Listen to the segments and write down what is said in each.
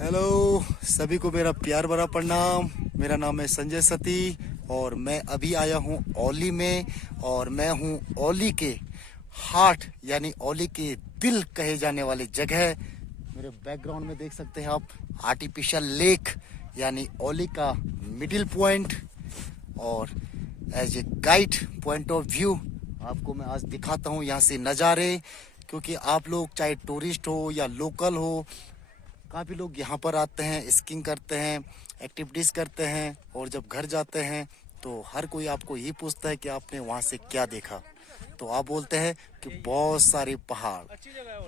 Hello सभी को मेरा प्यार भरा प्रणाम। मेरा नाम है संजय सती और मैं अभी आया हूँ औली में। और मैं हूँ औली के हार्ट यानी औली के दिल कहे जाने वाली जगह। मेरे बैकग्राउंड में देख सकते हैं आप आर्टिफिशियल लेक यानी औली का मिडिल पॉइंट। और as a guide point of view आपको मैं आज दिखाता हूँ यहाँ से नज़ारे, क्योंकि आप लोग चाहे टूरिस्ट हो या लोकल हो, काफ़ी लोग यहाँ पर आते हैं, स्कीइंग करते हैं, एक्टिविटीज़ करते हैं और जब घर जाते हैं तो हर कोई आपको ये पूछता है कि आपने वहाँ से क्या देखा। तो आप बोलते हैं कि बहुत सारे पहाड़।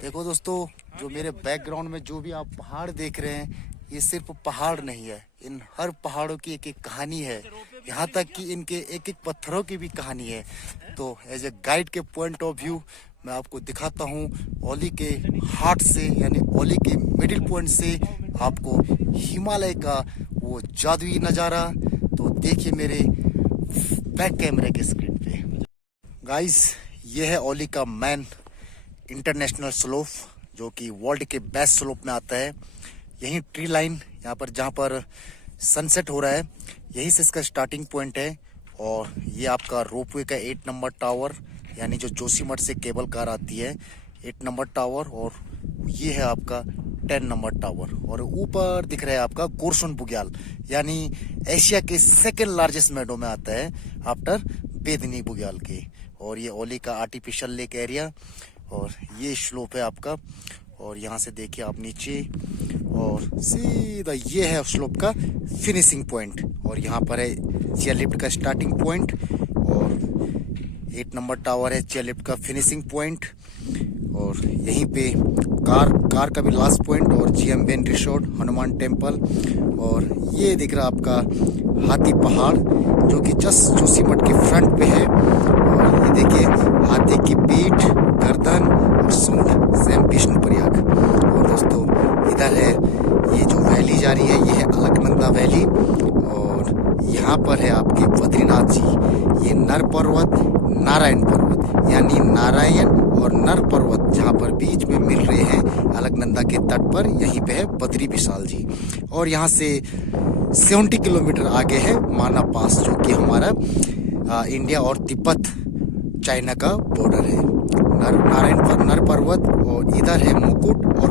देखो दोस्तों, जो मेरे बैकग्राउंड में जो भी आप पहाड़ देख रहे हैं, ये सिर्फ पहाड़ नहीं है, इन हर पहाड़ों की एक एक कहानी है। यहाँ तक कि इनके एक एक पत्थरों की भी कहानी है। तो एज ए गाइड के पॉइंट ऑफ व्यू मैं आपको दिखाता हूँ औली के हार्ट से यानी औली के मिडिल पॉइंट से आपको हिमालय का वो जादुई नज़ारा। तो देखिए मेरे बैक कैमरे के स्क्रीन पे। गाइस, ये है औली का मैन इंटरनेशनल स्लोप, जो कि वर्ल्ड के बेस्ट स्लोप में आता है। यही ट्री लाइन यहाँ पर जहाँ पर सनसेट हो रहा है, यहीं से इसका स्टार्टिंग पॉइंट है। और ये आपका रोपवे का 8 नंबर टावर यानी जो जोशीमठ से केबल कार आती है, 8 नंबर टावर। और ये है आपका 10 नंबर टावर। और ऊपर दिख रहा है आपका गोरसुन बुग्याल यानी एशिया के सेकेंड लार्जेस्ट मेडो में आता है आफ्टर बेदनी बुग्याल के। और ये औली का आर्टिफिशियल लेक एरिया और ये स्लोप है आपका। और यहाँ से देखिए आप नीचे और सीधा ये है स्लोप का फिनिशिंग पॉइंट। और यहाँ पर है चेयर लिफ्ट का स्टार्टिंग पॉइंट और 8 नंबर टावर है चेयर लिफ्ट का फिनिशिंग पॉइंट। और यहीं पे कार का भी लास्ट पॉइंट और GM Ben resort, Hanuman temple. और ये दिख रहा आपका हाथी पहाड़ जो कि जस्ट जोशीमठ के फ्रंट पे है। और ये देखिए हाथी की पीठ, गर्दन और सूंड सेम विष्णुप्रयाग। और दोस्तों इधर है ये जो वैली जा रही है, ये है अलकनंदा वैली। और यहाँ पर है आपके बद्रीनाथ जी। ये नर पर्वत, नारायण पर्वत यानी नारायण और नर पर्वत जहाँ पर बीच में मिल रहे हैं अलकनंदा के तट पर, यहीं पे है बद्री विशाल जी। और यहाँ से 70 किलोमीटर आगे है माना पास, जो कि हमारा इंडिया और तिब्बत चाइना का बॉर्डर है। नारायण पर नर पर्वत और इधर है मुकुट और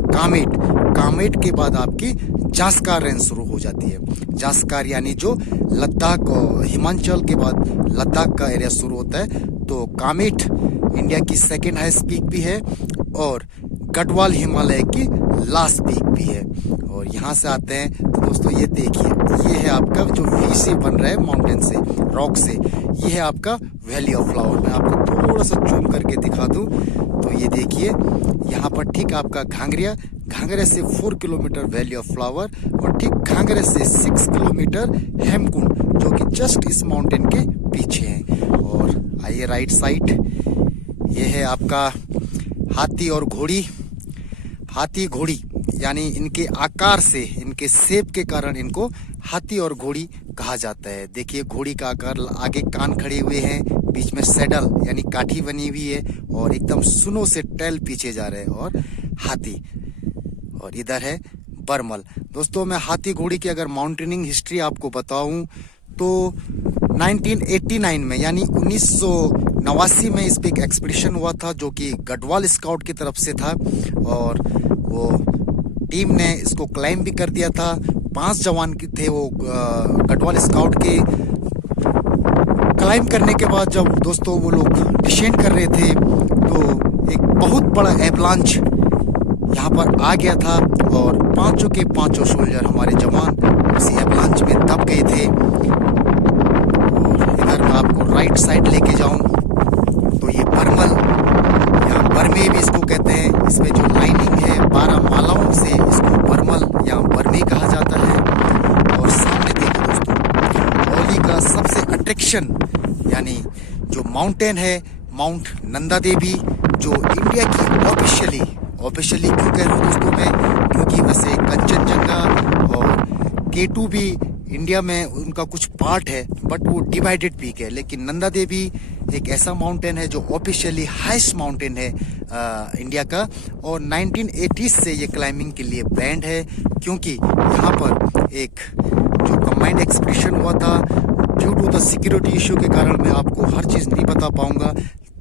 कामेट के बाद आपकी जास्कार रेंज शुरू हो जाती है। जास्कार यानी जो लद्दाख और हिमाचल के बाद लद्दाख का एरिया शुरू होता है। तो कामेट इंडिया की सेकेंड हाईएस्ट पीक भी है और गढ़वाल हिमालय की लास्ट पीक भी है। और यहाँ से आते हैं तो दोस्तों ये देखिए, ये है आपका जो वी से बन रहा है माउंटेन से, रॉक से, ये है आपका वैली ऑफ फ्लावर। मैं आपको थोड़ा सा जूम करके दिखा दूं तो ये देखिए यहाँ पर ठीक आपका घांगरिया से 4 किलोमीटर वैली ऑफ फ्लावर और ठीक घांगरे से 6 किलोमीटर हेमकुंड, जो कि जस्ट इस माउंटेन के पीछे है। और आइए राइट साइड, ये है आपका हाथी और घोड़ी। हाथी घोड़ी यानी इनके आकार से, इनके शेप के कारण इनको हाथी और घोड़ी कहा जाता है। देखिए घोड़ी का आकार, आगे कान खड़े हुए हैं, बीच में सैडल यानी काठी बनी हुई है और एकदम सुनों से टेल पीछे जा रहे हैं और हाथी। और इधर है बरमल। दोस्तों मैं हाथी घोड़ी की अगर माउंटेनिंग हिस्ट्री आपको बताऊं तो 1989 में यानी 1989 में इस पे एक एक्सपीडिशन हुआ था, जो कि गढ़वाल स्काउट की तरफ से था। और वो टीम ने इसको क्लाइम भी कर दिया था। 5 जवान थे वो गढ़वाल स्काउट के। क्लाइम करने के बाद जब दोस्तों वो लोग डिसेंड कर रहे थे तो एक बहुत बड़ा एवलांच यहाँ पर आ गया था और पांचों के पांचों सोल्जर हमारे जवान उसी एवलांच में दब गए थे। और इधर मैं आपको राइट साइड लेके जाऊं तो ये बरमल, यहाँ बरमे भी इसको कहते हैं। इसमें जो लाइनिंग है 12 मालाओं से, इसको बरमल या बरमे कहा जाता है। और सामने देखिए दोस्तों औली का सबसे अट्रैक्शन यानी जो माउंटेन है माउंट नंदा देवी, जो इंडिया की ऑफिशियली क्यों कह रहा हूँ दोस्तों मैं, क्योंकि वैसे कंचनजंगा और K2 भी इंडिया में उनका कुछ पार्ट है, बट वो डिवाइडेड पीक है। लेकिन नंदा देवी एक ऐसा माउंटेन है जो ऑफिशियली हाईएस्ट माउंटेन है इंडिया का, और 1980s से ये क्लाइंबिंग के लिए बैंड है, क्योंकि यहाँ पर एक जो कंबाइंड एक्सपीडिशन हुआ था, due to the security issue के कारण मैं आपको हर चीज़ नहीं बता पाऊंगा।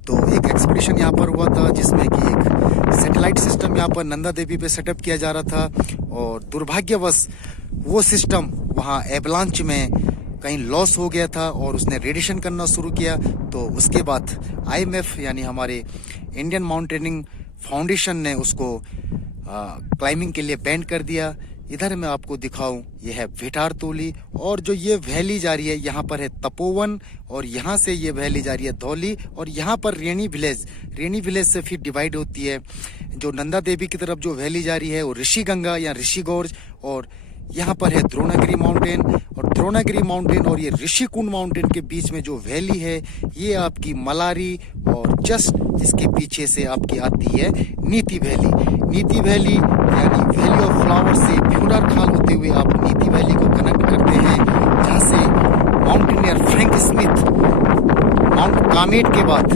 तो एक एक्सपीडिशन यहाँ पर हुआ था जिसमें कि एक सैटेलाइट सिस्टम यहाँ पर नंदा देवी पे सेटअप किया जा रहा था, और दुर्भाग्यवश वो सिस्टम वहाँ एवलांच में कहीं लॉस हो गया था और उसने रेडिएशन करना शुरू किया। तो उसके बाद IMF यानी हमारे इंडियन माउंटेनिंग फाउंडेशन ने उसको क्लाइंबिंग के लिए बैन कर दिया। इधर मैं आपको दिखाऊं, ये है भिटारतोली, और जो ये वैली जा रही है यहाँ पर है तपोवन, और यहाँ से ये वैली जा रही है धौली, और यहाँ पर रेणी विलेज से फिर डिवाइड होती है। जो नंदा देवी की तरफ जो वैली जा रही है वो ऋषि गंगा या ऋषि गोर्ज, और यहाँ पर है द्रोणागिरी माउंटेन, और द्रोणागिरी माउंटेन और ये ऋषिकुंड माउंटेन के बीच में जो वैली है ये आपकी मलारी, और जस्ट इसके पीछे से आपकी आती है नीति वैली यानी वैली ऑफ फ्लावर से भ्यूडार खाल होते हुए आप नीति वैली को कनेक्ट करते हैं, जहाँ से mountaineer Frank Smith mount Kamet के बाद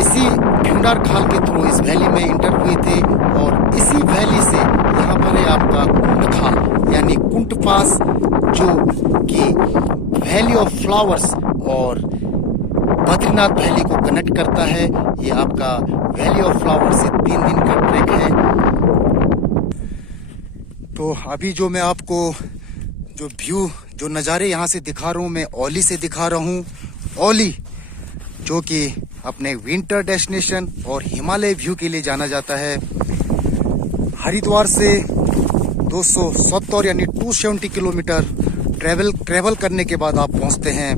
इसी भ्यूडार खाल के थ्रू इस वैली में इंटर हुए थे, और इसी वैली से यहाँ पर है आपका कुंट खाल यानी कुंट पास, जो कि वैली ऑफ फ्लावर्स और बद्रीनाथ वैली को कनेक्ट करता है। ये आपका वैली ऑफ फ्लावर से 3 दिन का ट्रैक है। तो अभी जो मैं आपको जो व्यू जो नज़ारे यहाँ से दिखा रहा हूँ, मैं औली से दिखा रहा हूँ। औली जो कि अपने विंटर डेस्टिनेशन और हिमालय व्यू के लिए जाना जाता है। हरिद्वार से 270 यानी 270 किलोमीटर ट्रेवल करने के बाद आप पहुंचते हैं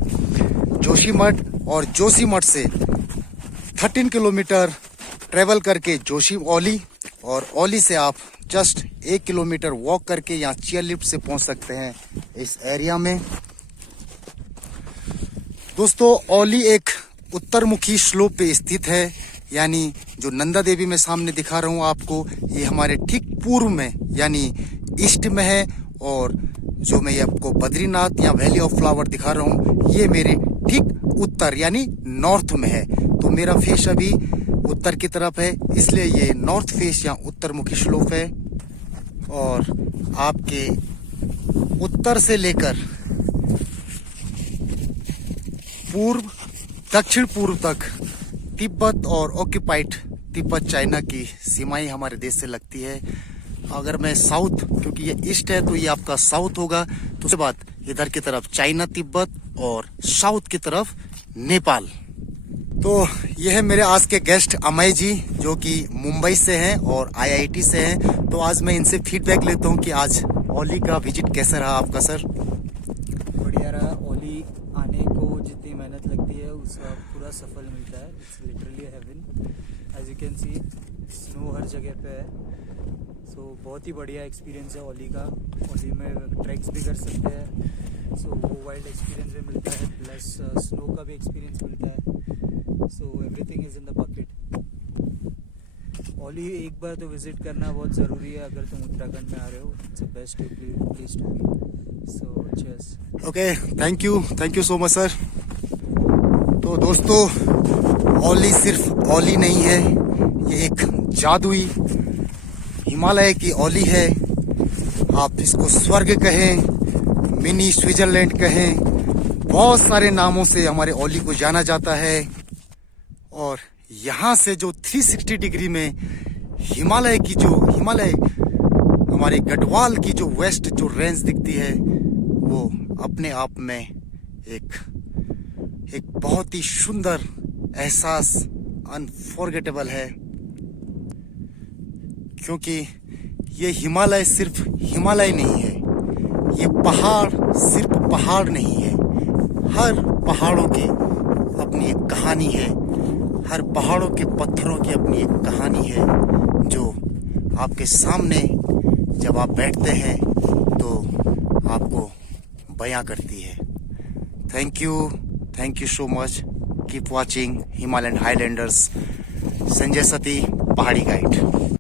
जोशीमठ, और जोशीमठ से 13 किलोमीटर ट्रेवल करके औली, और औली से आप जस्ट 1 किलोमीटर वॉक करके यहाँ चेयर लिफ्ट से पहुंच सकते हैं इस एरिया में। दोस्तों, औली एक उत्तरमुखी स्लोप पे स्थित है, यानी जो नंदा देवी मैं सामने दिखा रहा हूँ आपको, ये हमारे ठीक पूर्व में यानी ईस्ट में है, और जो मैं ये आपको बद्रीनाथ या वैली ऑफ फ्लावर दिखा रहा हूँ ये मेरे ठीक उत्तर यानी नॉर्थ में है। तो मेरा फेस अभी उत्तर की तरफ है, इसलिए ये नॉर्थ फेस या उत्तरमुखी स्लोप है। और आपके उत्तर से लेकर पूर्व दक्षिण पूर्व तक तिब्बत और ऑक्यूपाइड तिब्बत चाइना की सीमाएं हमारे देश से लगती है। अगर मैं साउथ, क्योंकि ये ईस्ट है तो ये आपका साउथ होगा, तो उसके बाद इधर की तरफ चाइना तिब्बत, और साउथ की तरफ नेपाल। तो ये है मेरे आज के गेस्ट अमय जी, जो कि मुंबई से हैं और IIT से हैं। तो आज मैं इनसे फीडबैक लेता हूँ कि आज औली का विजिट कैसा रहा आपका सर। बढ़िया रहा। औली आने को जितनी मेहनत लगती है उसका पूरा सफल मिलता है। It's literally heaven. As you can see snow हर जगह पे है। सो बहुत ही बढ़िया एक्सपीरियंस है औली का। औली में ट्रैक्स भी कर सकते हैं, सो वो वाइल्ड एक्सपीरियंस भी मिलता है, प्लस स्नो का भी एक्सपीरियंस मिलता है। So everything is in the bucket. Auli एक बार तो विजिट करना बहुत ज़रूरी है अगर तुम उत्तराखंड में आ रहे हो। It's best place to be. So cheers. Okay, thank you so much sir. तो दोस्तों, औली सिर्फ औली नहीं है, ये एक जादुई हिमालय की औली है। आप इसको स्वर्ग कहें, मिनी स्विट्जरलैंड कहें, बहुत सारे नामों से हमारे औली को जाना जाता है। और यहाँ से जो 360 डिग्री में हिमालय हमारे गढ़वाल की जो वेस्ट जो रेंज दिखती है, वो अपने आप में एक बहुत ही सुंदर एहसास, अनफॉरगेटेबल है। क्योंकि ये हिमालय सिर्फ हिमालय नहीं है, ये पहाड़ सिर्फ पहाड़ नहीं है। हर पहाड़ों की अपनी एक कहानी है, हर पहाड़ों के पत्थरों की अपनी एक कहानी है, जो आपके सामने जब आप बैठते हैं तो आपको बयां करती है। Thank you so much. Keep watching Himalayan highlanders. Sanjay Sati, पहाड़ी गाइड।